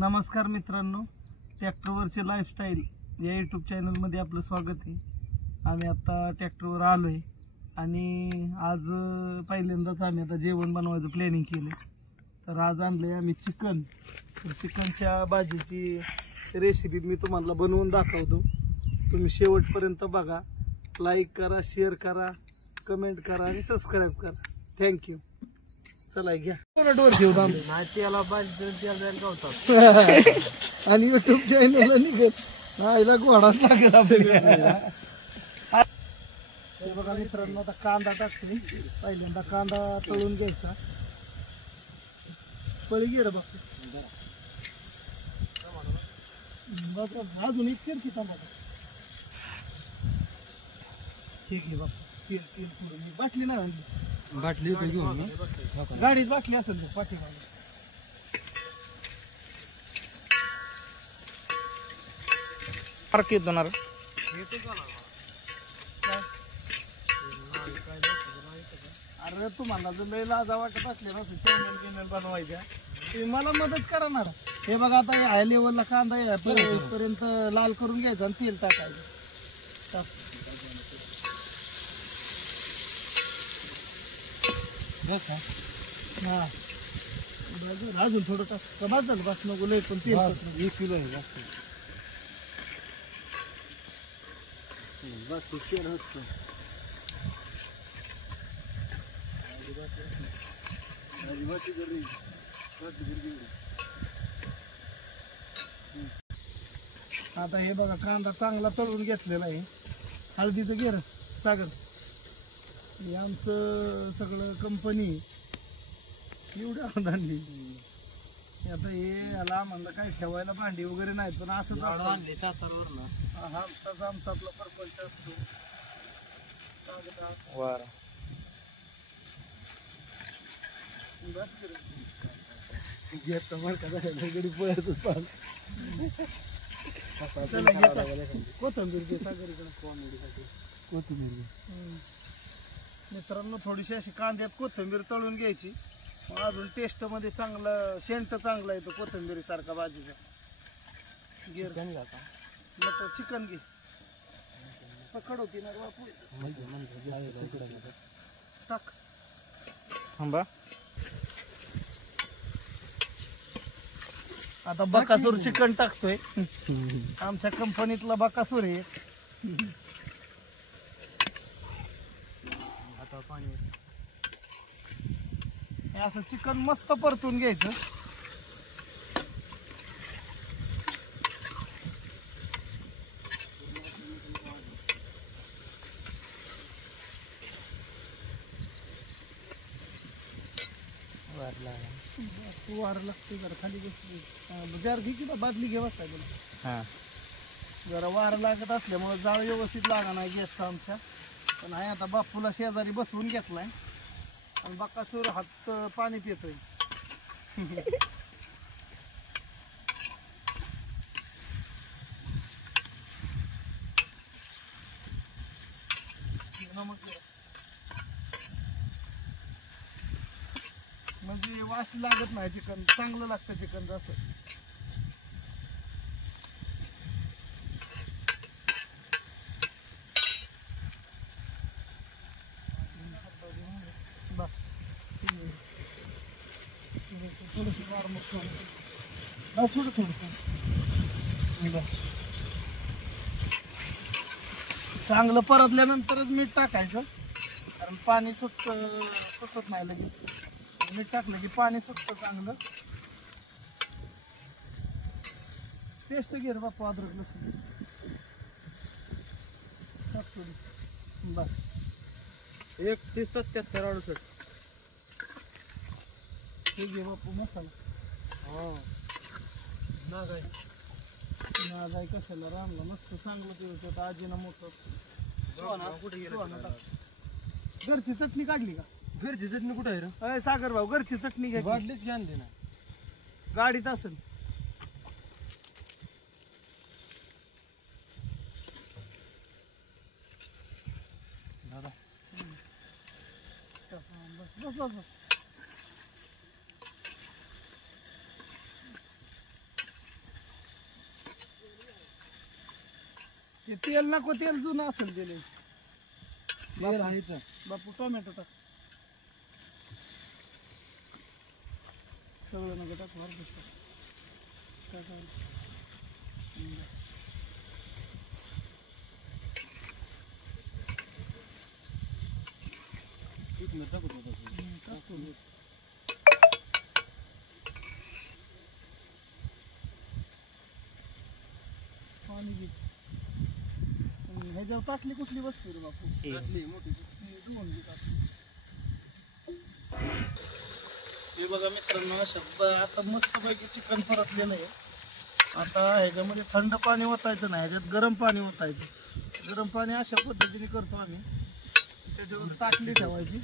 नमस्कार मित्रांनो, ट्रॅक्टरवरचे लाईफस्टाईल या यूट्यूब चॅनलमध्ये आपलं स्वागत आहे. आम्ही आता ट्रॅक्टरवर आलो आहे आणि आज पहिल्यांदाच आम्ही आता जेवण बनवायचं प्लॅनिंग केलं. तर आज आणलं आम्ही चिकन. चिकनच्या भाजीची रेसिपी मी तुम्हाला बनवून दाखवतो. तुम्ही शेवटपर्यंत बघा, लाईक करा, शेअर करा, कमेंट करा आणि सबस्क्राईब करा. थँक्यू. चला घ्या. डोर घेऊ त्याला आणि युट्यूब चॅनलला निघत आईला घोडाच लागेल आपल्याला. बघा मित्रांनो, आता कांदा टाकते. पहिल्यांदा कांदा तळून घ्यायचा. पळी घे रे बाप. अजून एक चिरकी टमाटर ठीक आहे बाप. तेल तेल करून बाटली नाही आणली. बाटली घेऊन गाडीत बाटली असेल तर पाठीमागे. फरक येतो ना अरे. तुम्हाला जर लय लाजा वाटत असले ना चॅनल गिनल बनवायच्या, तुम्ही मला मदत करणार. हे बघा, आता हाय लेवलला कांदा पर्यंत लाल करून घ्यायचा आणि तेल टाकायचं. हा अजून थोडं टाक. बस झालं, बस नको लय पण तेल. 1 किलो आहे जास्त. आता हे बघा, कांदा चांगला तळून घेतलेला आहे. हळदीचं घेर सागर हे आमचं सगळं कंपनी एवढी आणली. आता हे याला म्हणलं काय ठेवायला भांडी वगैरे नाही, पण असंच आणले सातारवर ना. हा आमचा आपला परपंच असतो. वार घेत गडी पळतच पाहिजे. कोथंबीर घे सागरीकडे कॉमेडीसाठी. कोथंबीर घे मित्रांनो. थोडीशी अशी कांद्यात कोथिंबीर तळून घ्यायची. मग अजून टेस्ट मध्ये चांगलं सेंट चांगला येतो कोथिंबीरी सारखा भाजीचा. गिर मग चिकन घे. पकड होती ना बापू. टाक. थांबा. आता बकासूर चिकन टाकतोय. आमच्या कंपनीतला बकासूर आहे. असं चिकन मस्त परतून घ्यायचं. वार लागते जरा खाली जार घे किंवा बादली घे बसायला. जरा वार लागत असल्यामुळे जाळ व्यवस्थित लागा नाही गॅसचा आमच्या. पण आहे आता बापूला शेजारी बसवून घेतलाय आणि बकासूर हात पाणी पितोय. म्हणजे वास लागत नाही. चिकन चांगलं लागतं. चिकन जसं बस थोडं चांगलं परतल्यानंतरच मीठ टाकायचं, कारण पाणी सुटत नाही लगेच. मीठ टाकलं की पाणी सुटतं चांगलं. टेस्ट घे रे बापू. अद्रक लसूण टाकतो बस. 1:77 हे घे बापू मसाला. नागाय कशाला रामला मस्त चांगलं ते आजीना मोठं. घरची चटणी काढली का? घरची चटणी कुठे आहे रे सागर भाऊ? घरची चटणी घ्या. बाटलीच घ्या ना. गाडीत असेल. दादा बस बस बस. ते तेल नको, तेल जुनं असेल गेले. बापू टोमॅटो टाक, सगळं नको टाकू, पाणी घे. ह्याच्यावर टाकली कुठली वस्तू रे बापू? मोठी धुवून घे टाकली. हे बघा मित्रांनो, आता मस्त पैकी चिकन परतलेलं आहे. आता ह्याच्यामध्ये थंड पाणी ओतायचं नाही, ह्याच्यात गरम पाणी ओतायचं. गरम पाणी अशा पद्धतीने करतो आम्ही. त्याच्यावर ताटली ठेवायची,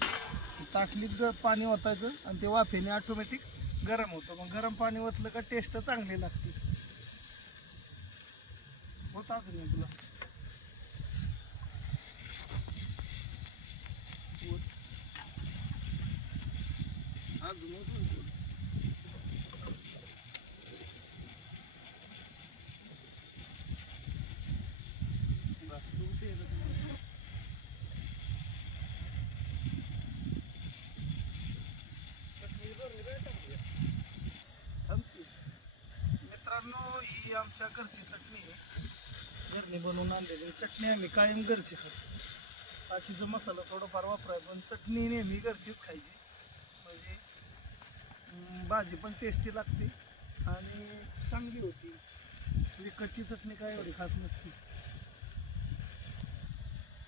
ताटलीत पाणी ओतायचं आणि ते वाफेने ऑटोमॅटिक गरम होतं. मग गरम पाणी ओतलं का टेस्ट चांगली लागते. होत असेल ना तुला? मित्रांनो, ही आमच्या घरची चटणी आहे, घरनी बनवून आणलेली चटणी. आम्ही कायम घरची खातो, बाकीचा मसाला थोडाफार वापरायचा, पण चटणी नेहमी घरचीच खायची. म्हणजे भाजी पण टेस्टी लागते आणि चांगली होती. विकतची चटणी काय एवढी खास नसते.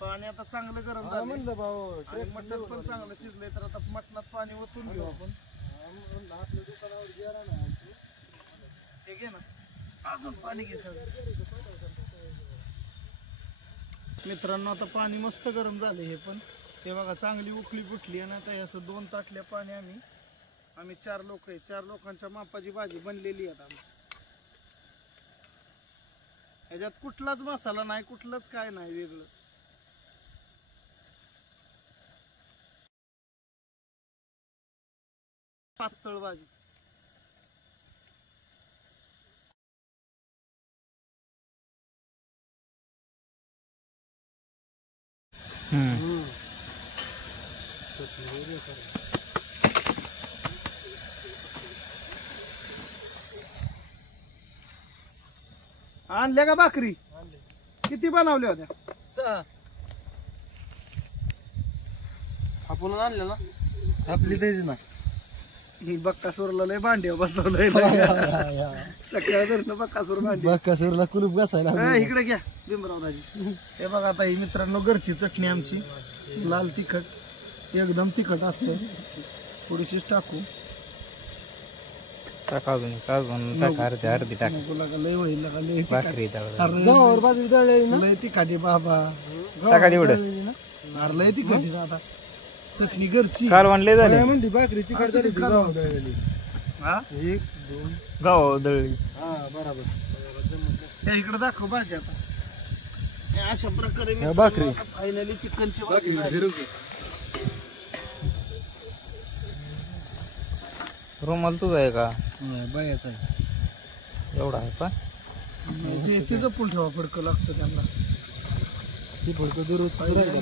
पाणी आता चांगलं गरम झालं म्हणलं भाऊ, मटण पण चांगलं शिजलंय. तर आता मटणात पाणी ओतून घेऊ आपण. आपल्या दुकानावर गेला ना, हे घे ना, अजून पाणी घे सगळं. मित्रांनो, आता पाणी मस्त गरम झाले. हे पण ते बघा चांगली उकळी फुटली. आणि आता असं 2 ताटल्या पाणी आम्ही 4 लोक आहे, 4 लोकांच्या मापाची भाजी बनलेली आहे आमची. ह्याच्यात कुठलाच मसाला नाही, कुठलंच काय नाही वेगळं. पातळ भाजी. आणल्या का भाकरी? किती बनवल्या होत्या? 6. आपण आणल्या ना, आपली द्यायची ना. ही बक्कासूरला लय भांड्या बसवलंय. सकाळ बक्कासूर भांडी, बक्कासूरला कुलूप बसायला. इकडे घ्या भीमराव दाजी. हे बघा आता ही मित्रांनो घरची चटणी आमची, लाल तिखट, एकदम तिखट असते. थोडीशीच टाकू, अर्धी टाक. लय होईल लय तिखाटी बाबा, लय तिखाटी. आता चटणी घरची, कालवण झाले म्हणते भाकरी तिखट झाली. गाव दळली. हा बरोबर. इकडे दाखव भाजी. आता अशा प्रकारे भाकरी फायनली चिकनची भाकरी. रुमाल तुझा आहे का? बायाचा आहे. एवढा आहे का? तिचं पूल ठेवा, फडकं लागतं त्यांना. ती फडकं दररोज.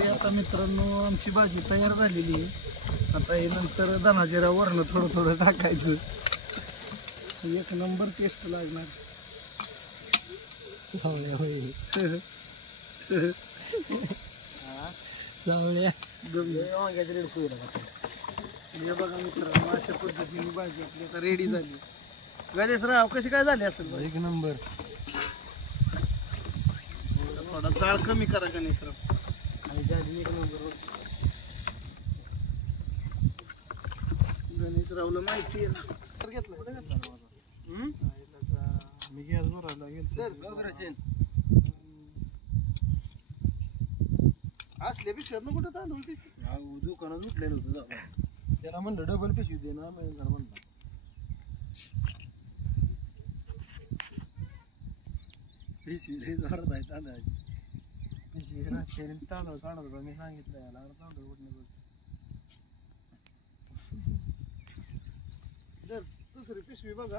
आता मित्रांनो, आमची भाजी तयार झालेली आहे. आता हे नंतर धनाजिरा वरण थोडं थोडं टाकायचं. एक नंबर टेस्ट लागणार. हे बघा मित्रांनो, अशा पद्धतीने भाजी आपली आता रेडी झाली. गणेशराव कशी काय झाली असेल? एक नंबर. थोडा जाळ कमी करा गणेशराव. एक नंबर. गणेशरावला माहिती आहे ना. घेतलं मी गॅस भरायला गेलो. असले पिशव्यात ना कुठं तांदूळ दुकानात उठलेलं होतं. त्याला म्हणलं डबल पिशवी दे ना, म्हणलं पिशवी जोरात आहे तांदळाची. पिशवी तांदूळ काढत होता मी सांगितलं याला, तांदूळ उठणे. दुसरी पिशवी बघा,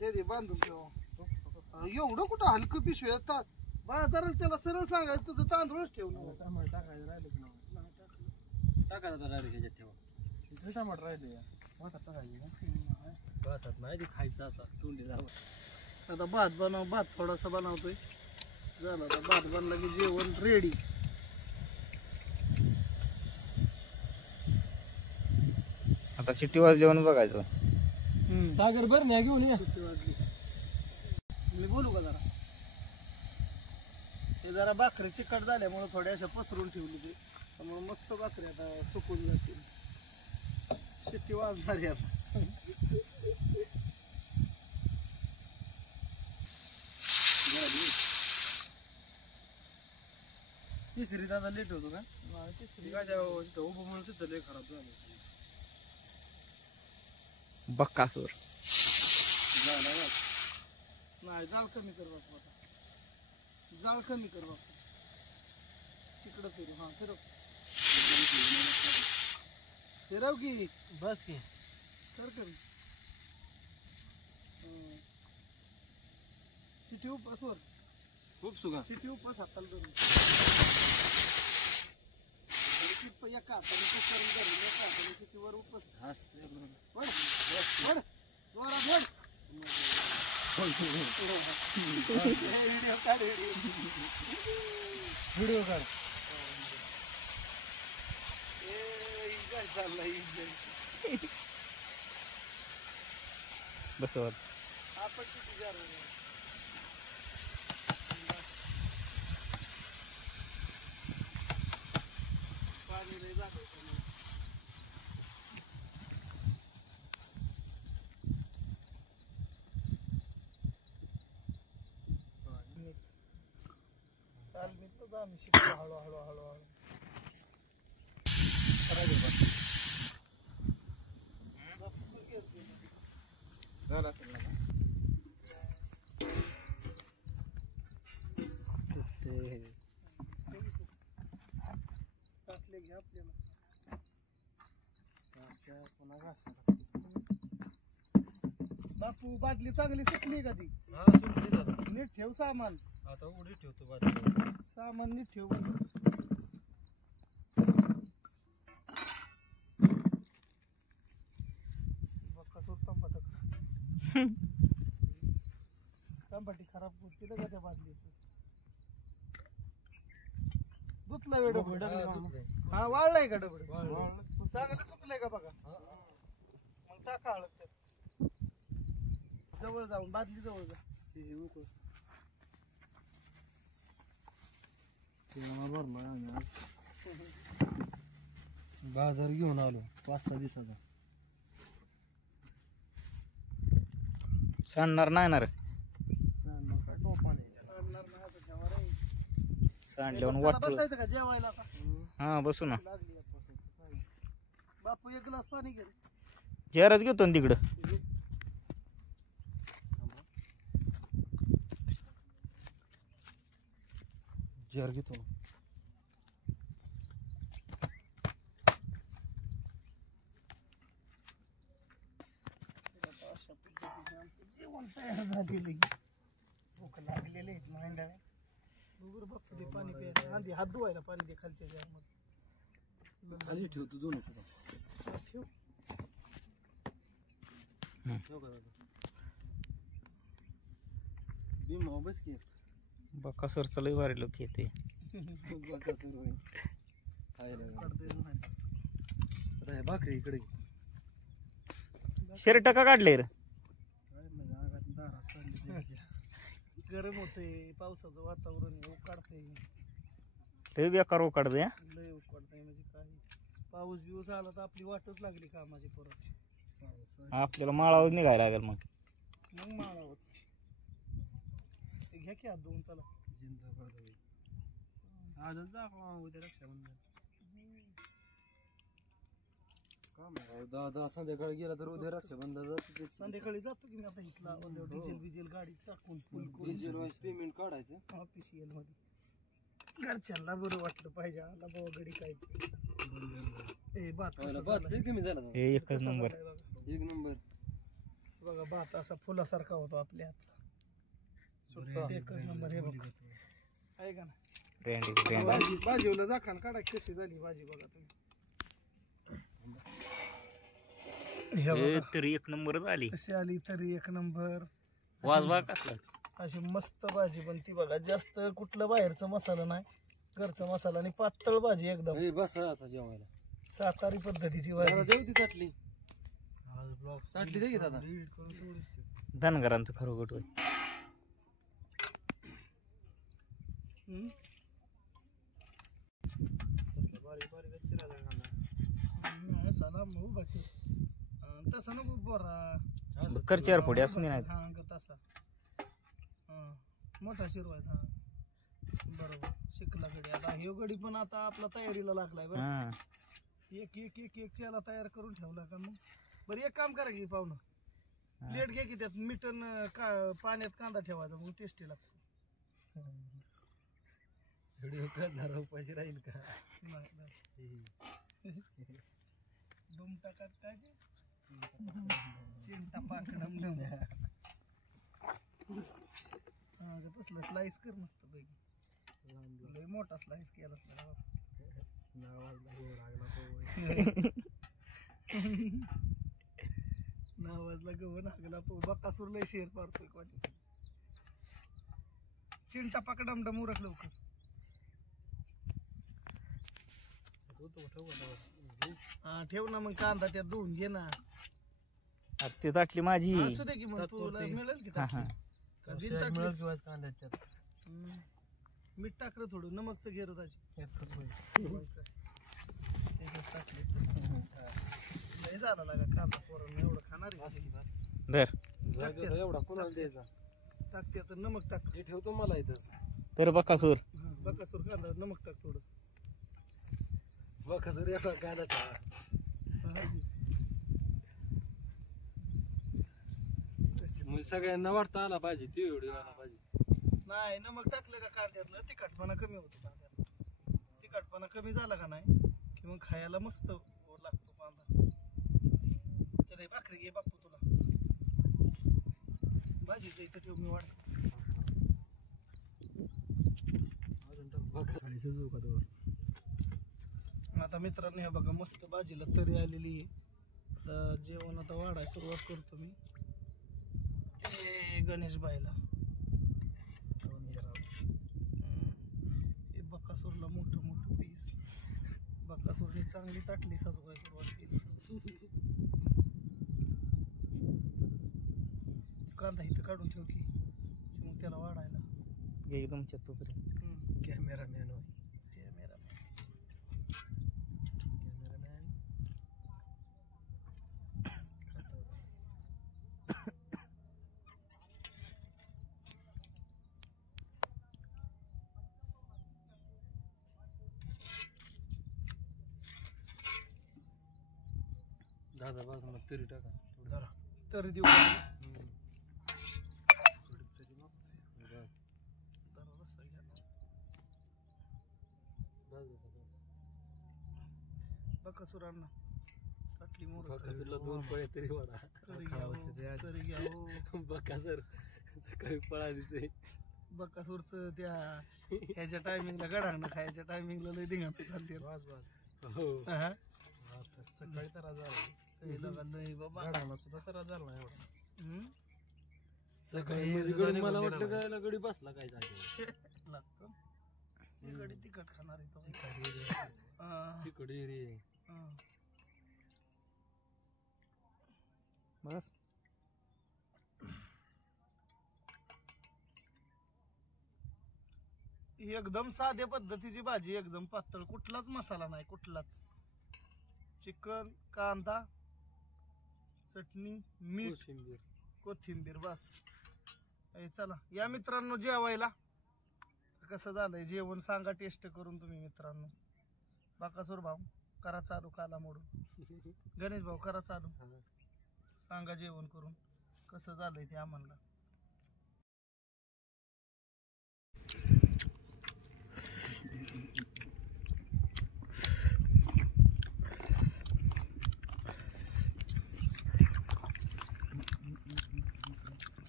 दे बांधून ठेवा. एवढं कुठं हलकं पिशवी बाजाराला त्याला सरळ सांगायचं तुझं तांदूळच ठेवू नको. टमाटर टाकायचं राहिलं की नाही? टाकायचं डायरेक्ट ह्याच्यात ठेवा. इथे टमाटर राहिले वाटात टाकायचे ना. वाटात नाही ते खायचं आता तोंडी जावं. आता भात थोडासा बनवतोय. झालं आता भात बनला की जेवण रेडी. आता शिट्टी वाजल्यावर बघायचं. सागर बर नाही घेऊन या. मी बोलू का जरा? हे जरा भाकरी चिकट झाल्यामुळे थोड्या अशा पसरून ठेवली ते, त्यामुळे मस्त भाकरी आता सुकून जातील. शिट्टी वाजणारी आता. तिसरी दादा लेट होतो का? तिसरी काय उभं म्हणून तिथं लय खराब झालं. बक्कासूर नाही जाळ कमी कर बापू. आता जाळ कमी कर बापू. तिकडं फिरू. हा फिरव फिरव की बस की कर कमी. सिटी उपास वर खूप सुगा. सिटी उपास हाताला धरून एका हाताने करून धरून एका हाताने सिटीवर उपास. वड वड जोरात वड. व्हिडिओ काढ. बसवर आपण सिटी जार पाणी लय जातं. काल मी तर आम्ही शिकलो हळूहळू हळूहळू. झालं असेल ना. टाकले घ्या आपल्याला. बापू बाटली चांगली सुकली का ती? हा सुटली दादा. नीट ठेव सामान. आता उडी ठेवतो बाजू. सामान नीट ठेव. तांबाटी खराब होती का त्या बादली? दुधला वेळ हा वाळलाय का डबड? चांगलं सुकलंय का बघा. मग टाका हळद त्यात. जवळ जाऊन बादली जवळ जा. बाजार घेऊन आलो 5-6 दिवसाचा. सांडणार नाही ना रे. सांडल्यावर वाटतो. बसायचं का जेवायला आता? हा बसू ना. बापू एक ग्लास पाणी घे. जरच घेतो ना तिकडं. जार घेतो. जेवण तयार झालेलं. भूक लागलेले मांडा. बघतो ते पाणी प्यायचं. आधी हात धुवायला पाणी दे खालच्या जार खाली ठेवतो दोन ठेव. बस की बक्कासूरचं लय भारी लोक येते. भाकरी इकडे शर्ट का काढले रे? गरम होतंय. पावसाचं वातावरण उकाडतंय. लय बेकार उकाडते. लय उकाडतंय म्हणजे काही पाऊस बिऊस आला तर आपली वाटच लागली कामाची परत. आपल्याला माळावर निघायला लागेल मग. मग माळावच घ्या की हात धुवून. चला आजच दाखवा उद्या रक्षाबंधन. दादा संध्याकाळी गेला तर उद्या रक्षाबंधन. संध्याकाळी जातो की मी आता इथला डिझेल बिझेल गाडी टाकून फुल करून पेमेंट काढायचं ऑफिशियल मध्ये. घरच्यांना बरं वाटलं पाहिजे. आला बाबा गडी काय भात कमी झाला. हे एकच नंबर. एक नंबर बघा. भात असा फुलासारखा होतो आपल्या हातचा. एकच नंबर. हे बघ आहे का ना ट्रेंड भाजीला जाखान काढा कशी झाली भाजी बघा तुम्ही हे बघा, तरी एक नंबरच आली. कशी आली तरी एक नंबर. वाजवा कसला अशी मस्त भाजी पण ती बघा, जास्त कुठलं बाहेरचं मसाला नाही, घरचा मसाला आणि पातळ भाजी एकदम बस आता जेवायला सातारी पद्धतीची भाजी. देऊ ती ताटली ताटली दे की दादा. धनगरांचं खरं गोट होय. हम्म. नाही, साला मऊ भाजी. तसं नको बोरा कर चार फोडी असून नाही. हा ग तसा मोठा शिरवायचा. बरोबर शिकला गडी. आता हे गडी पण आता आपला तयारीला लागलाय बरं. हा एक एक एक एक च्याला तयार करून ठेवला का मग. बरं एक काम करा की पाहुणं, प्लेट घ्या की त्यात मिटन पाण्यात कांदा ठेवायचा मग टेस्टी लागतो. व्हिडिओ करणार उपाशी राहील का? डुम टाकात काय ते? चिंता पाकडम डम. हा ग तसलं स्लाइस कर मस्त पैकी. लय मोठा स्लाइस केला नावाजला गव्हा नागला बकासूर लय शेर पाडतोय कोणी. चिंता पाकडम डम उरक लवकर. हा ठेव ना मग कांदा त्यात धुवून घे ना. अरे ते ताटली माझी. असू दे की मग तुला मिळेल की कांद्यात त्यात. मीठ टाकलं थोडं, नमकचं घेर नाही झाला लागा कांदा पोरांना एवढं खाणार बर एवढा कोणाला द्यायचा? टाकते तर नमक टाक. हे ठेवतो मला इथं. तर बकासूर बकासूर कांदा नमक टाक थोडं. बघा सर एवढा कांदा ठेवा. म्हणजे सगळ्यांना वाटतं आला पाहिजे ती एवढी आला पाहिजे. नाही नमक टाकलं का कांद्यातलं तिखटपणा कमी होतो. कांद्यात तिखटपणा कमी झाला का नाही की मग खायला मस्त लागतो कांदा. चल भाकरी घे बापू तुला. भाजीचं इथं ठेव मी वाढतो. आता मित्रांनो हे बघा मस्त भाजीला तरी आलेली आहे. आता जेवण आता वाढायला सुरुवात करतो मी. गणेश बाईला हे बकासूरला मोठं मोठं पीस. बकासूरने चांगली ताटली सजवायला सुरुवात केली. कांदा इथं काढून ठेव की मग त्याला वाढायला. एकदम चतुर्थ कॅमेरामॅन होय. दादा बाजू मग तरी टाका जरा तरी देऊ. बकासूरांना ताटली मोर बकासूरला 2 पळे तरी वाढा. तरी घ्या हो. बकासूर सकाळी पळाली ते. बकासूरचं त्या ह्याच्या टायमिंगला गडांना खायच्या टायमिंगला लय धिंगाण चालते. हो सकाळी तर झाला बाबा गडांना सुद्धा तर झाला नाही एवढा. सकाळी गडी मला वाटलं काय गडी बसला काय लागतं. गडी तिखट खाणार आहे तिकड रे. बस एकदम साध्या पद्धतीची भाजी, एकदम पातळ, कुठलाच मसाला नाही, कुठलाच. चिकन, कांदा, चटणी, मीठ, कोथिंबीर, बस. चला या मित्रांनो जेवायला. कसं झालंय जेवण सांगा टेस्ट करून तुम्ही मित्रांनो. बकासूर भाऊ करा चालू काला मोडून. गणेश भाऊ करा चालू. सांगा जेवण करून कसं झालंय ते आम्हाला.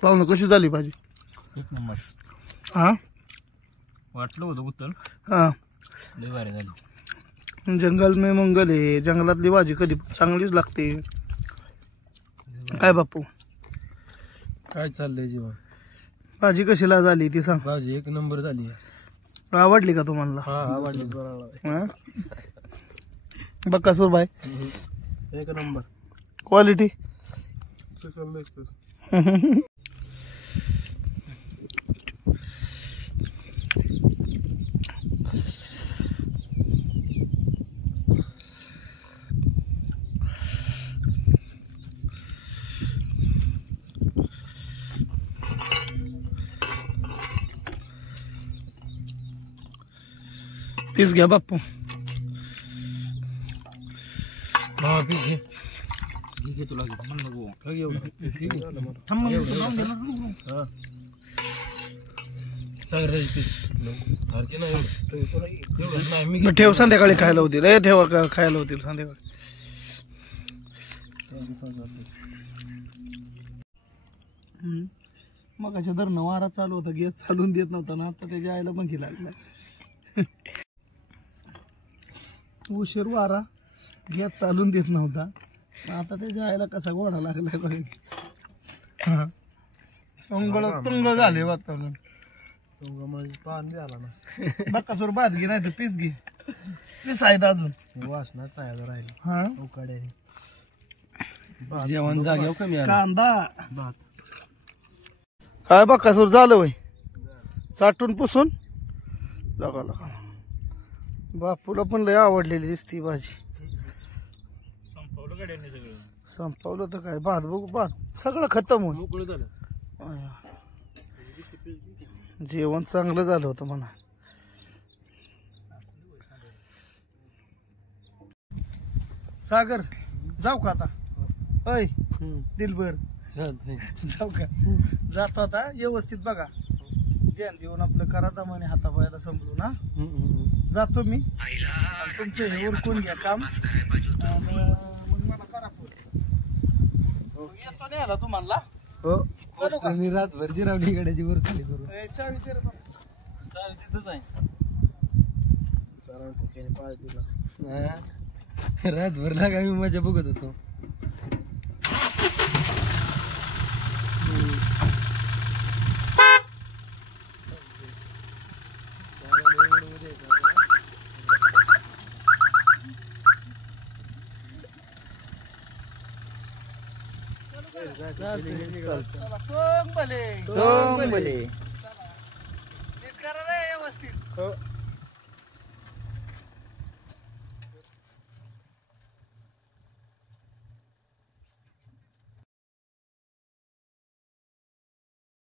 पाहुणं कशी झाली भाजी? एक नंबर. हा वाटलं होतं उत्तर हा लय भारी झाली. जंगल में मंगल आहे. जंगलातली भाजी कधी पण चांगलीच लागते. काय बापू काय चाललंय जीवन. भाजी कशीला झाली ती सांग. भाजी एक नंबर झाली. आवडली का तुम्हाला? हा आवडली. हा? बक्कासूर बाय एक नंबर क्वालिटी. पीस घ्या बाप्पू. हा पीस घे. घे तुला घे. मला नको. काय घेऊ? थांब मग जाऊन दे ना. हा. सागर पीस. हरके नाही एवढं नाही मी मग ठेव, संध्याकाळी खायला होतील. ठेवा खायला होतील संध्याकाळी. मगाच्या धरणं वारा चालू होता, गॅस चालून देत नव्हता ना. आता त्याच्या आईला मग लागला. उशीर वारा, गॅस चालून देत नव्हता. आता त्याच्या आईला कसा गोडा लागलाय बघ. तुंगळ झाले वातावरण. पान बी आला ना. बक्कासूर भात घे नाही तर पीस घे. पीस आहेत अजून. वासना तयार राहील. हा उकाड्या जेवण जाग्यावर कमी आलं. कांदा भात काय बक्कासूर झालं वय चाटून पुसून लगा. बापूला पण लय आवडलेली दिसती भाजी. संपवलं तर काय भात बघू. भात सगळं खतम होईल. मोकळं झालं. जेवण चांगलं झालं होतं म्हणा. सागर जाऊ का आता? अय दिलबर जाऊ का? जातो आता. व्यवस्थित बघा, ध्यान देऊन आपलं करा दमाने हातापायाला समजून. हा जातो मी. आणि तुमचं हे उरकून घ्या काम. आणि मग मला करा फोन. येतो नाही आला तुम्हाला. हो चलो का? रातभर जिरावली गाड्याची वर खाली करू. चावी दे रे बाबा. चावी तिथंच आहे. रातभर लागा मी मजा बघत होतो. चोंग भले. चोंबले. नीट करा रे व्यवस्थित.